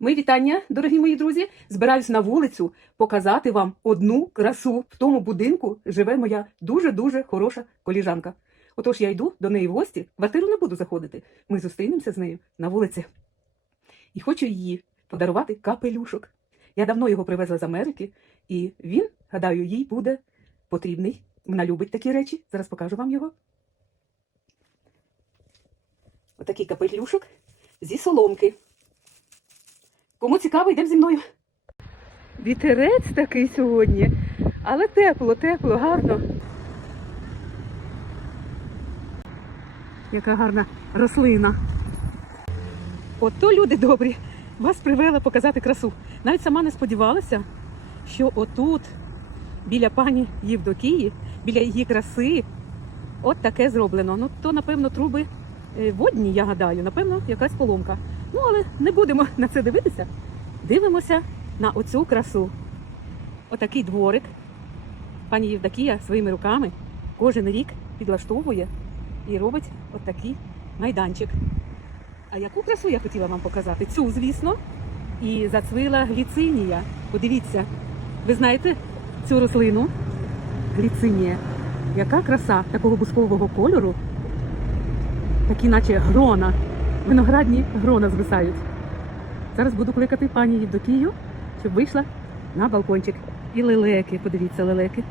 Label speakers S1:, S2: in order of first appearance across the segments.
S1: Мої вітання, дорогі мої друзі. Збираюсь на вулицю показати вам одну красу. В тому будинку живе моя дуже-дуже хороша коліжанка. Отож я йду до неї в гості. Квартиру не буду заходити. Ми зустрінемося з нею на вулиці. І хочу їй подарувати капелюшок. Я давно його привезла з Америки, і він, гадаю, їй буде потрібний. Вона любить такі речі. Зараз покажу вам його. Отакий капелюшок зі соломки. Кому цікаво, йдемо зі мною. Вітерець такий сьогодні, але тепло, тепло, гарно. Яка гарна рослина. Ото люди добрі. Вас привела показати красу. Навіть сама не сподівалася, що отут, біля пані Євдокії, біля її краси, от таке зроблено. Ну, то, напевно, труби е, водні, я гадаю, напевно, якась поломка. Ну, але не будемо на це дивитися. Дивимося на оцю красу. Отакий дворик. Пані Євдокія своїми руками кожен рік підлаштовує і робить отакий майданчик. А яку красу я хотіла вам показати? Цю, звісно, і зацвила гліцинія. Подивіться, ви знаєте цю рослину? Гліцинія. Яка краса такого бускового кольору, такі наче грона, виноградні грона звисають. Зараз буду кликати пані Євдокію, щоб вийшла на балкончик. І лелеки, подивіться, лелеки.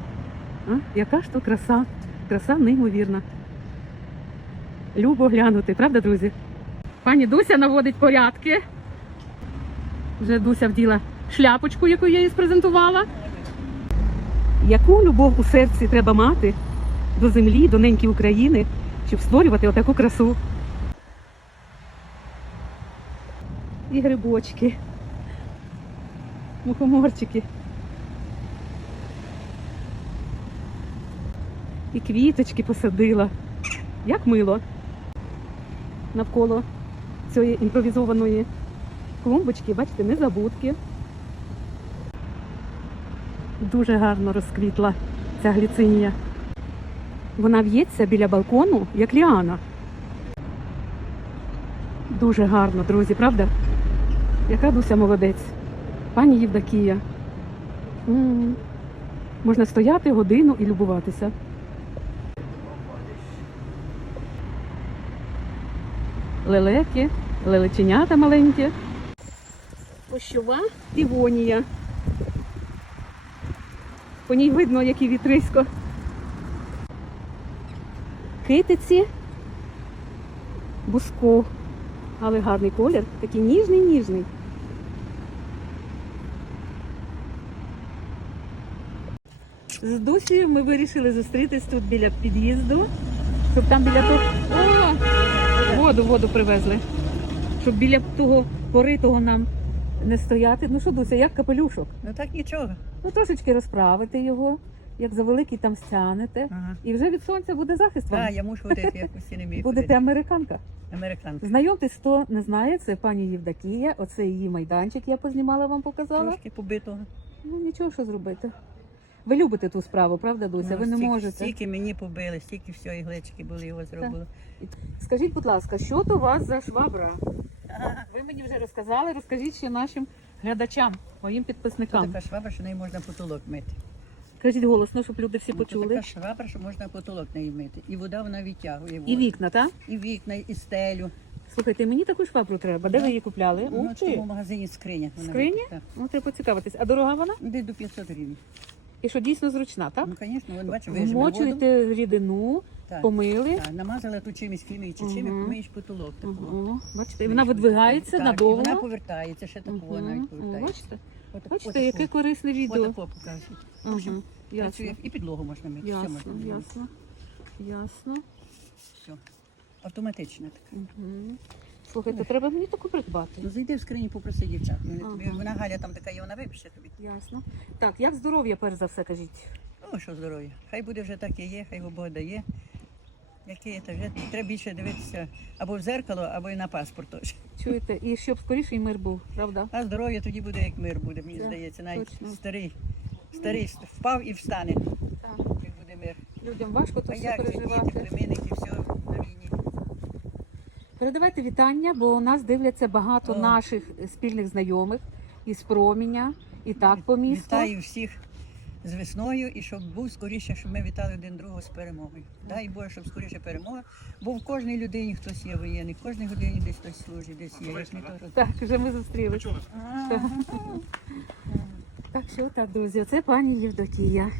S1: А? Яка ж то краса, краса неймовірна. Любо глянути, правда, друзі? Пані Дуся наводить порядки. Вже Дуся вділа шляпочку, яку я їй спрезентувала. Яку любов у серці треба мати до землі, до неньки України, щоб створювати отаку красу. І грибочки, мухоморчики. І квіточки посадила. Як мило. Навколо цієї імпровізованої клумбочки, бачите, незабудки. Дуже гарно розквітла ця гліцинія. Вона в'ється біля балкону, як ліана. Дуже гарно, друзі, правда? Яка Дуся молодець. Пані Євдокія. М. Можна стояти годину і любуватися. Лелеки, лелеченята маленькі. Пощова півонія. По ній видно, який вітрисько. Китиці, буско. Але гарний колір, такий ніжний, ніжний. З Дусею ми вирішили зустрітись тут біля під'їзду, щоб там біля того. О! Воду, воду привезли. Щоб біля того поритого нам не стояти. Ну що, Дуся, як капелюшок?
S2: Ну так нічого.
S1: Ну трошечки розправити його, як за великий там стянете.
S2: Ага.
S1: І вже від сонця буде захист вам.
S2: Так, я мушу ходити, я постійно не вмію
S1: Будете американка.
S2: Американка.
S1: Знайомтесь, хто не знає, це пані Євдокія. Оце її майданчик, я познімала вам, показала.
S2: Трошки побитого.
S1: Ну нічого, що зробити. Ви любите ту справу, правда, Дуся?
S2: Ну,
S1: ви не
S2: стільки-
S1: можете.
S2: Стільки мені побили, стільки всього іглички були, його зробили.
S1: Скажіть, будь ласка, що то у вас за швабра? Ви мені вже розказали, розкажіть ще нашим глядачам, моїм
S2: Це
S1: підписникам.
S2: така швабра, що нею можна потолок мити.
S1: Кажіть голосно, щоб люди всі
S2: Ну, Це така швабра, що можна потолок нею мити. І вода вона відтягує.
S1: І вікна, так?
S2: І вікна, і стелю.
S1: Слухайте, мені таку швабру треба. Де ви її купляли?
S2: Ну,
S1: Ух
S2: в тому магазині скриня. вона
S1: Скриня?
S2: Так.
S1: Ну, треба поцікавитись. А дорога вона?
S2: Десь до 500 гривень.
S1: І що дійсно зручна, так?
S2: Ну, звісно, вон бачиш, вижимо воду.
S1: Вмочуєте рідину,
S2: Так.
S1: помили.
S2: Так, намазала тут чимось фіною чи чим,
S1: Мгм.
S2: помиєш потолок. такого.
S1: Ага. Бачите, і вона видвигається
S2: Так, і
S1: надовго.
S2: вона повертається, ще такого
S1: Мгм.
S2: навіть
S1: О,
S2: повертається.
S1: Бачите?
S2: Отак-
S1: Бачите,
S2: отако.
S1: яке корисне відео.
S2: Отако показують. В общем,
S1: Ясно,
S2: працює. І підлогу можна мити. все
S1: ясно,
S2: можна мити.
S1: ясно, ясно.
S2: Все. Автоматична така.
S1: Угу. Слухайте, треба мені таку придбати.
S2: Ну зайди в скрині, попроси дівчат. Вони тобі-
S1: Ага.
S2: Вона Галя там така є, вона випише тобі.
S1: Ясно. Так, як здоров'я, перш за все, кажіть.
S2: Ну, що здоров'я. Хай буде вже так і є, хай його Бог дає. Яке є, то вже треба більше дивитися або в зеркало, або і на паспорт теж.
S1: Чуєте? І щоб скоріший мир був, правда?
S2: А здоров'я тоді буде, як мир буде, мені
S1: Це
S2: здається. Навіть
S1: точно.
S2: старий, старий впав і встане,
S1: Так.
S2: як буде мир.
S1: Людям важко
S2: А
S1: тут все
S2: як діти,
S1: переживати.
S2: племінники, все.
S1: Передавайте вітання, бо у нас дивляться багато
S2: О.
S1: наших спільних знайомих із Проміня, і так по місту.
S2: Вітаю всіх з весною і щоб був скоріше, щоб ми вітали один другого з перемогою. Дай Боже, щоб скоріше перемога. Бо в кожній людині хтось є воєнний, в кожній людині десь хтось служить, десь є. Як то роз-
S1: Так, вже ми зустрілися. Так що так, друзі, оце пані Євдокія.